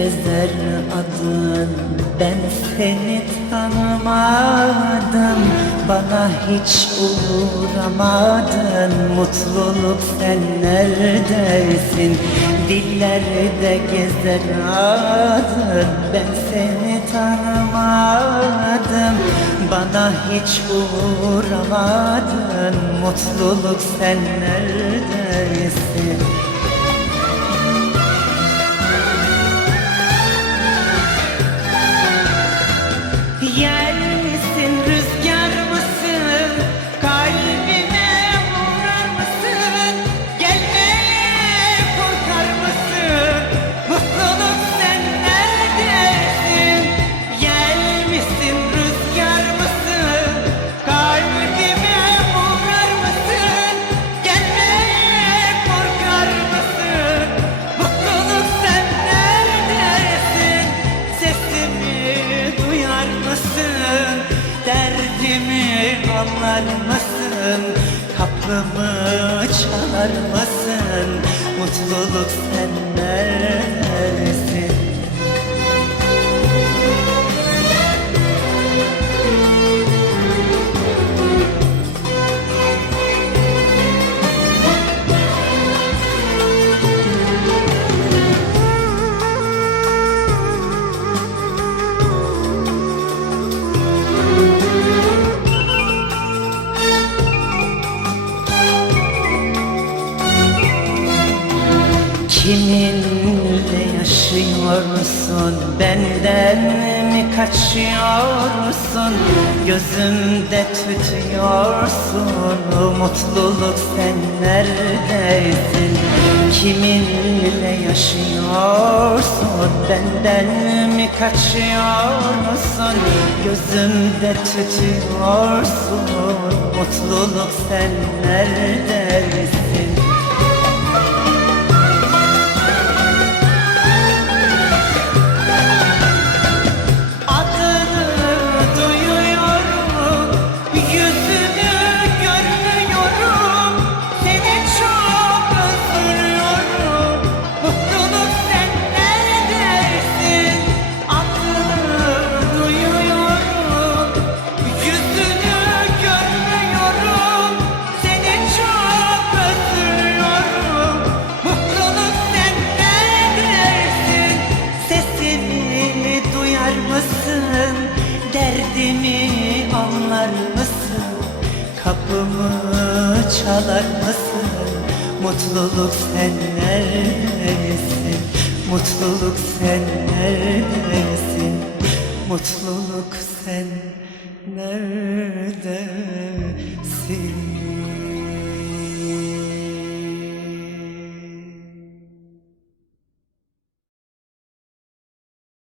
gezer adın Ben seni tanımadım. Bana hiç uğramadın Mutluluk sen neredesin? Dillerde gezer adın Ben seni tanımadım. Bana hiç uğramadın Mutluluk sen neredesin anlar mısın? Kapımı çalar mısın? Mutluluk sen Kiminle yaşıyorsun Benden mi kaçıyorsun Gözümde tütüyorsun Mutluluk sen neredesin? Kiminle yaşıyorsun? Benden mi kaçıyorsun Gözümde tütüyorsun Mutluluk sen neredesin Kapımı çalar mısın? Mutluluk sen neredesin? Mutluluk sen neredesin? Mutluluk sen neredesin?